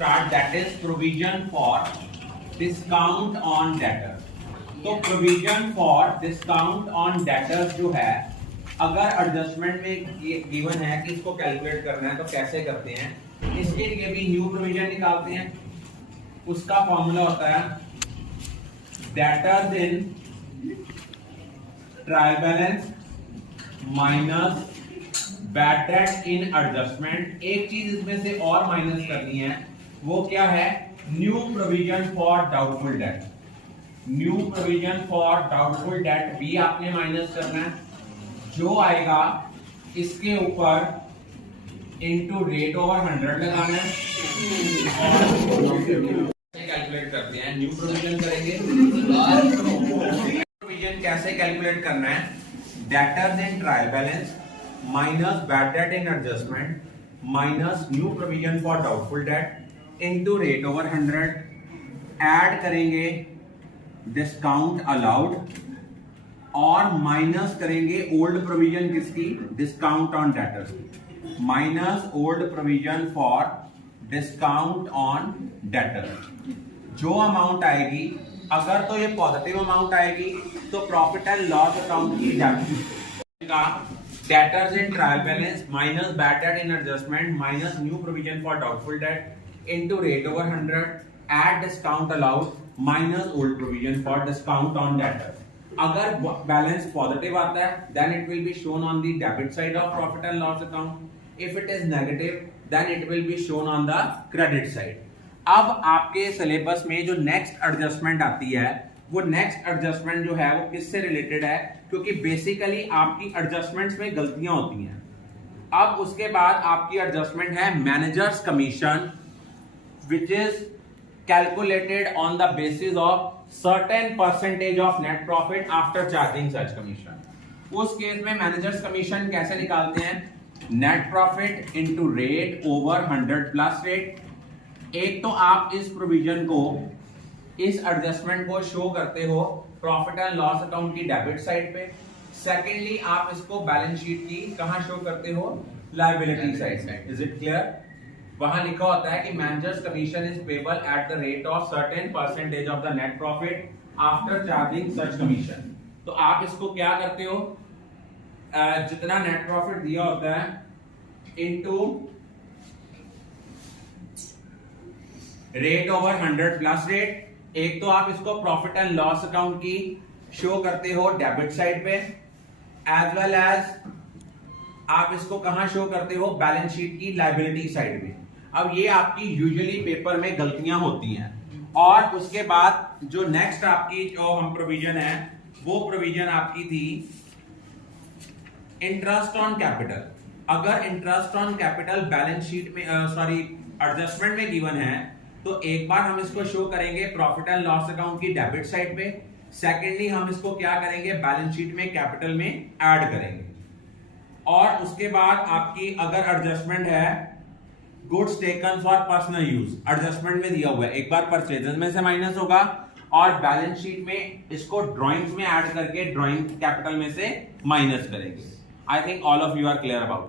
start, that is provision for discount on debtor. तो provision for discount on debtors जो है, अगर adjustment में गिवन है कि इसको कैलकुलेट करना है तो कैसे करते हैं, इसके लिए भी न्यू प्रोविजन निकालते हैं. उसका फॉर्मूला होता है debtors in trial balance minus bad debt in adjustment. एक चीज इसमें से और माइनस करनी है, वो क्या है, new provision for doubtful date. New provision for doubtful date भी आपने माइनस करना है. जो आएगा इसके ऊपर इनटू रेट ओवर 100 लगाना है. कैलकुलेट करते हैं, न्यू प्रोविजन करेंगे. प्रोविजन कैसे कैलकुलेट करना है, debtors in trial balance minus bad debt in adjustment minus new provision for doubtful debt into rate over 100. Add करेंगे डिस्काउंट अलाउड और माइनस करेंगे ओल्ड प्रोविजन किसकी, डिस्काउंट ऑन डेटर्स की. Minus old provision for discount on debtors. जो amount आएगी, अगर तो ये पॉजिटिव अमाउंट आएगी तो प्रॉफिट एंड लॉस अकाउंट की का debtors in trial balance minus bad debt in adjustment minus new provision for doubtful debt into rate over 100 at discount allowed minus old provision for discount on debtors. अगर balance positive आता है then it will be shown on the debit side of profit and loss account. If it is negative then it will be shown on the credit side. अब आपके syllabus में जो next adjustment आती है, वो next adjustment जो है वो किससे रिलेटेड है, क्योंकि बेसिकली आपकी एडजस्टमेंट्स में गलतियां होती हैं. अब उसके बाद आपकी एडजस्टमेंट है managers commission which is calculated on the basis of certain percentage of net profit after charging such commission. उस केस में मैनेजर्स कमीशन कैसे निकालते हैं, net profit into rate over 100 plus rate. एक तो आप इस प्रोविजन को, इस एडजस्टमेंट को शो करते हो प्रॉफिट एंड लॉस अकाउंट की डेबिट साइड पे. सेकेंडली आप इसको बैलेंस शीट की कहां शो करते हो, लायबिलिटी साइड पे. Is it clear? वहां लिखा होता है कि managers commission is payable at the rate of certain percentage of the net profit after charging such commission. तो आप इसको क्या करते हो, जितना नेट प्रॉफिट दिया होता है into rate over 100 plus rate. एक तो आप इसको प्रॉफिट एंड लॉस अकाउंट की शो करते हो डेबिट साइड पे, एज वेल एज आप इसको कहां शो करते हो, बैलेंस शीट की लायबिलिटी साइड में. अब ये आपकी यूजुअली पेपर में गलतियां होती हैं. और उसके बाद जो नेक्स्ट आपकी जो हम प्रोविजन है, वो प्रोविजन आपकी थी इंटरेस्ट ऑन कैपिटल. अगर interest on capital balance sheet में एडजस्टमेंट में गिवन है, तो एक बार हम इसको शो करेंगे प्रॉफिट एंड लॉस अकाउंट की डेबिट साइड पे. सेकेंडली हम इसको क्या करेंगे, बैलेंस शीट में कैपिटल में ऐड करेंगे. और उसके बाद आपकी अगर एडजस्टमेंट है goods taken for personal use, adjustment में दिया हुआ है, एक बार परचेजेस में से माइनस होगा और बैलेंस शीट में इसको ड्राइंग्स में ऐड करके ड्राइंग कैपिटल में से माइनस करेंगे. I think all of you are clear about.